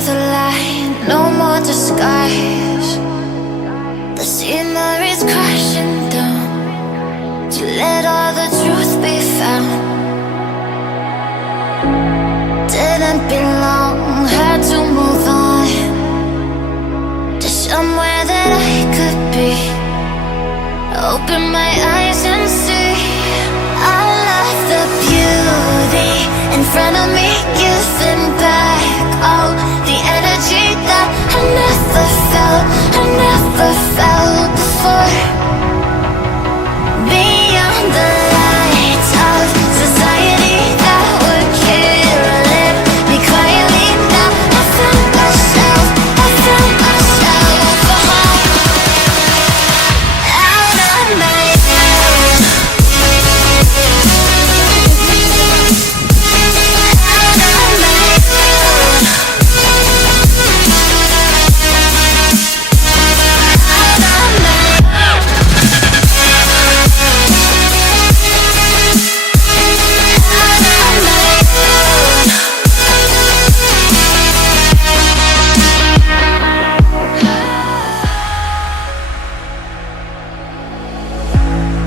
through the light, no more disguise. The scenery's crashing down to let all the truth be found. Didn't be long, had to move on to somewhere that I could be. Open my eyes and see I love the beauty in front of me, giving back all the energy that I never felt before. Beyond the lights of society that were killing me quietly, now I found myself out of my own.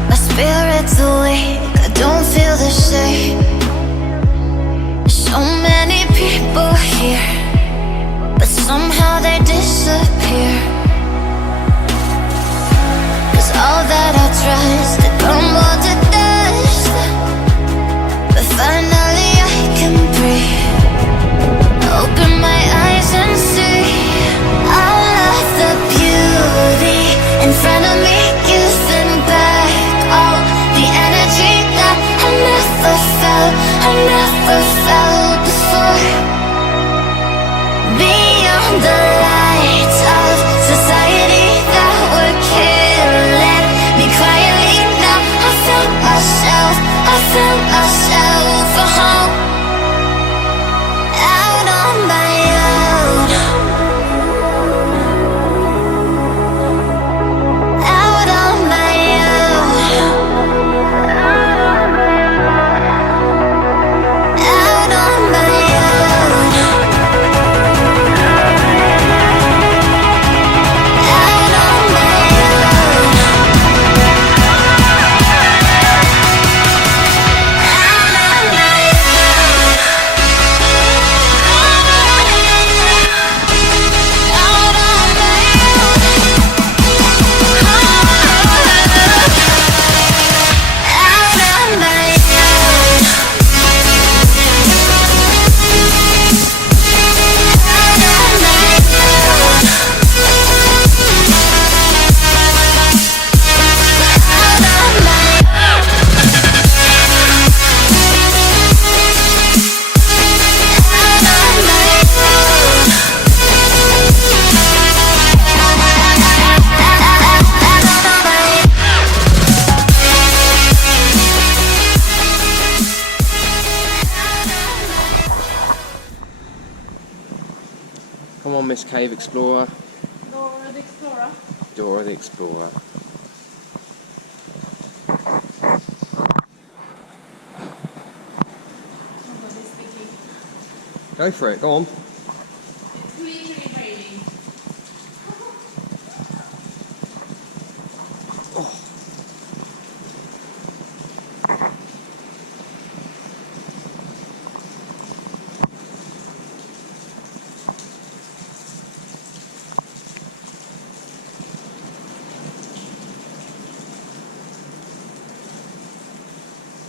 My spirit's awake, I don't feel the same. So many people here, but somehow they disappear. 'Cause all that I trust, it crumbled to dust. But finally I can breathe, open my eyes and see I love the beauty in front of me, giving back all the energy that I never felt before. Beyond the lights of society that were killing me quietly, now I found myself a home. Out on my own, out on my own, out on my own, out on my own, Come on, Miss Cave Explorer. Dora the Explorer. Dora the Explorer. Somebody's speaking. Go for it, go on. It's literally raining.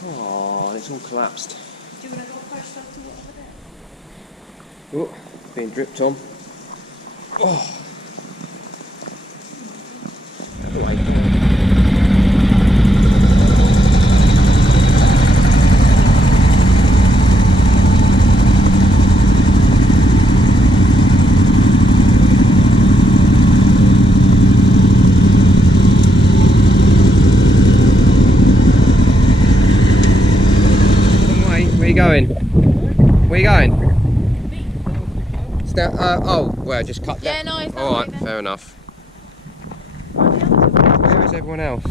Oh, it's all collapsed. Do you want to go first up to over there? Oh, being dripped on. Oh. Other way. Where you going? Where you going? Oh, well, just cut that. Yeah, no, it's not. Alright, fair enough. Where is everyone else?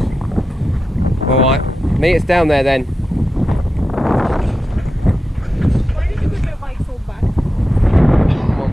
Alright, meet us down there then. Why did you put your bike so back? Come on.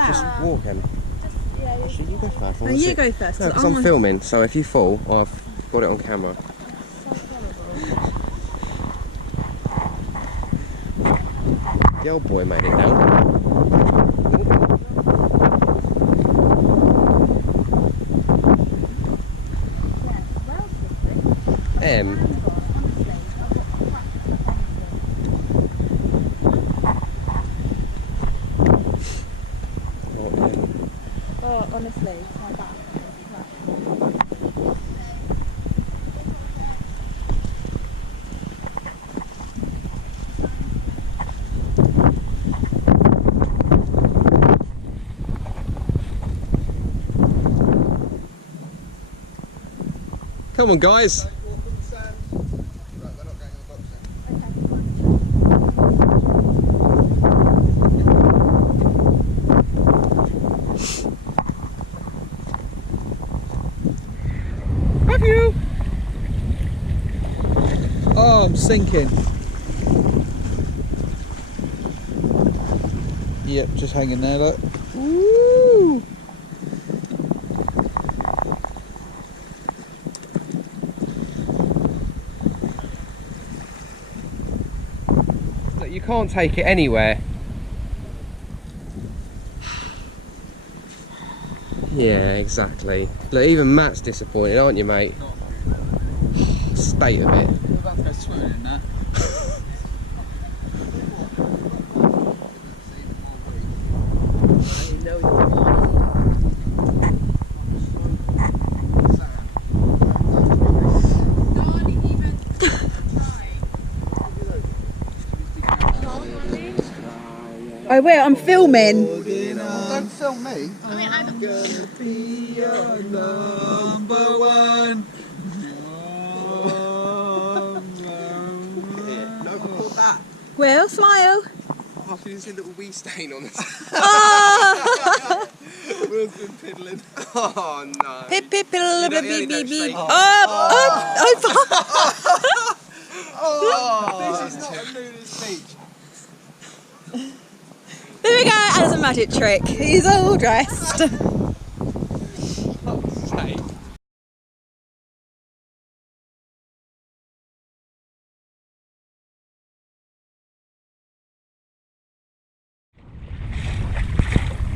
that? Just walk, Em. Actually, you go first. I wanna you see- go first, No, 'cause because I I'm want- filming, so if you fall, I've got it on camera. The old boy made it down. Oh, honestly, my back. Come on, guys. Have you? Oh, I'm sinking. Yep, just hanging there, look. Woo! Look, you can't take it anywhere. Yeah, exactly. Look, even Matt's disappointed, aren't you, mate? State of it. We're about to go swimming in that. I will, I'm filming. Don't film me. I'm gonna be your number one. No, record that. Will, smile. I can see a little wee stain on this. Oh! Will's been piddling. Oh no. Pip, pip, You pip, don't- beep, you only beep, don't beep. shake Up, it. up. This is not a nudist beach. There we go, Adam's a magic trick. He's all dressed. Sake.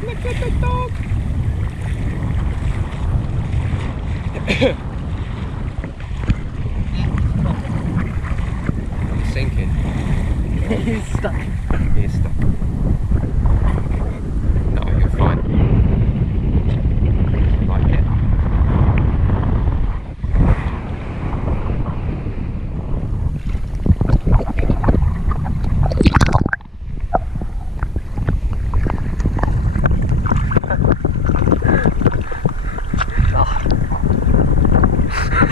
Look at the dog. He's sinking. He's stuck. He's stuck. No, you're fine. Like it.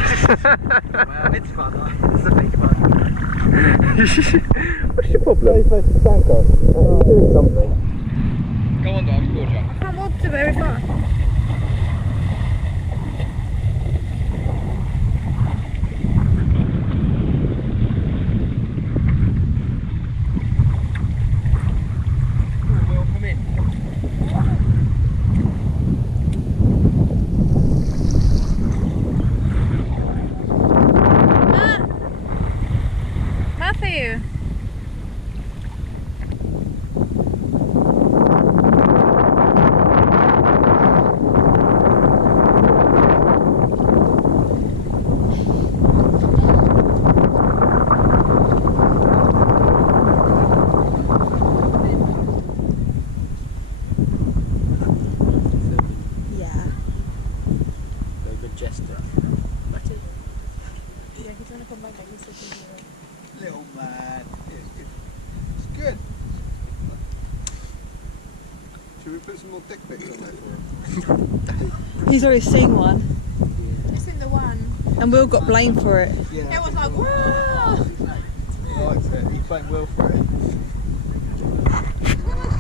Well, it's fun. It's a big fun. What's your problem? You're doing something. Go on, dog. Gorge up. I can't walk to very far. Will, come in. Matthew. Yeah. The majestic. Yeah, he's gonna come back. He's sitting here. Little man. It's good. Should we put some more dick pics on there for him? He's already seen one, It's in the one. and Will got blamed for it. Yeah. It was like, whoa! He likes it. He's playing Will for it.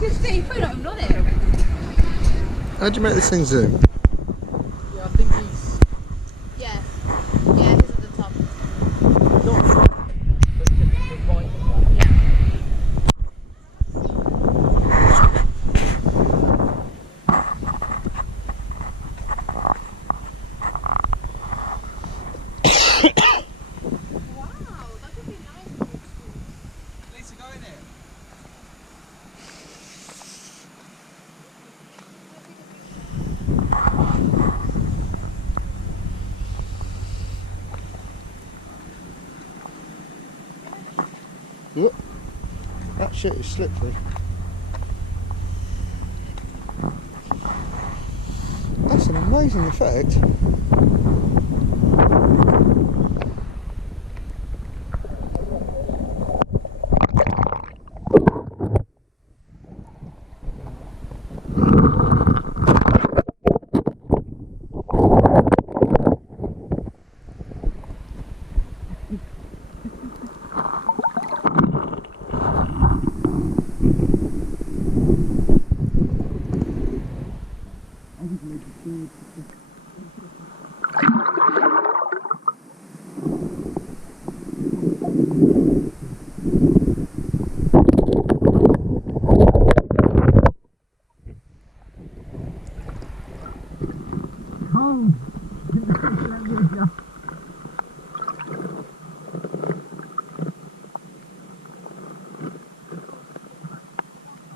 Good Steve, put it on, not it. How'd you make this thing zoom? Yeah, I think he's Yeah. Yeah, he's at the top. not front, but to the right of that. What? That shit is slippery. That's an amazing effect.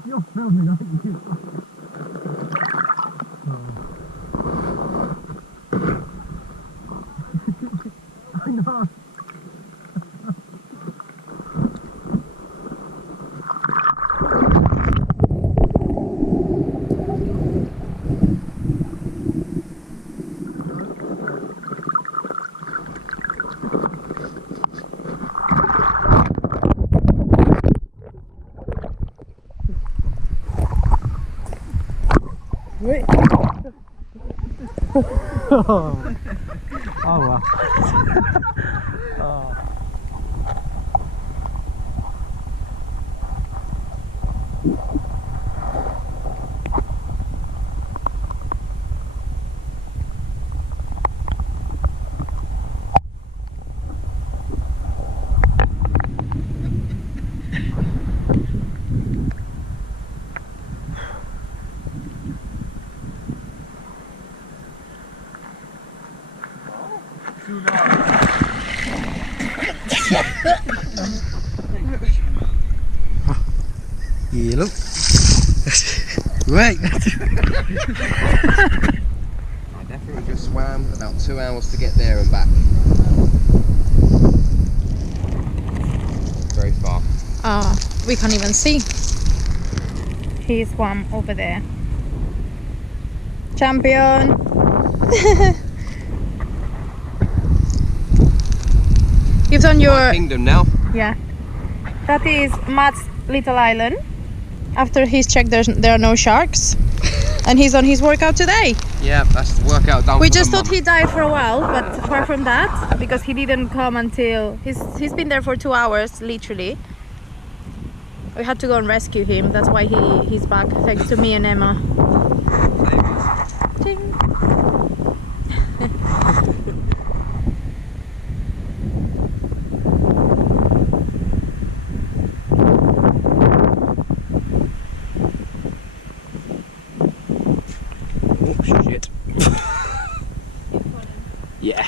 You're filming, aren't you? I know. Wait. Oh well. Oh. Yeah, look. Right. I definitely just swam about 2 hours to get there and back. Very far. Ah, we can't even see. He swam over there. Champion! You've done your... Kingdom now. Yeah. That is Matt's little island. After he's checked there are no sharks. And he's on his workout today. Yeah, that's the workout done. We for just the thought mum. he died for a while, but apart from that, because he didn't come until... He's been there for 2 hours, literally. We had to go and rescue him. That's why he's back, thanks to me and Emma. Ding. Oh shit. Yeah.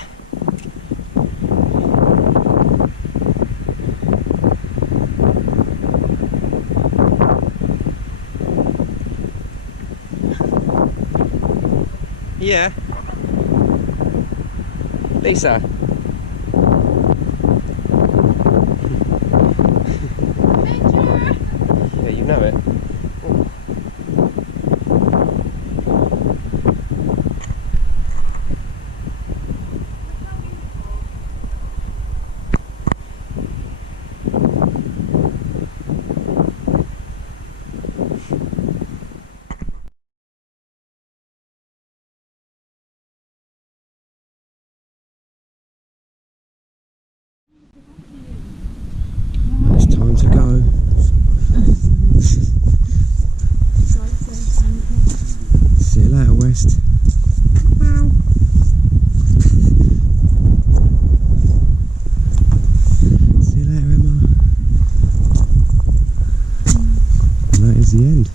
Yeah. Lisa. Yeah, you know it. It's time to go. See you later, West. See you later, Emma. And that is the end.